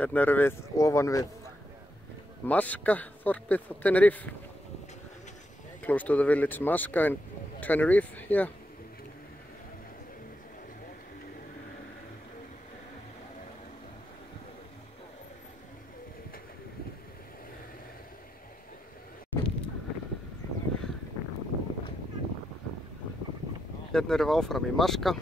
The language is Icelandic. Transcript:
Hérna erum við ofan við Masca þorpið á Tenerife. Close to the village Masca in Tenerife here. Hérna erum við áfram í Masca.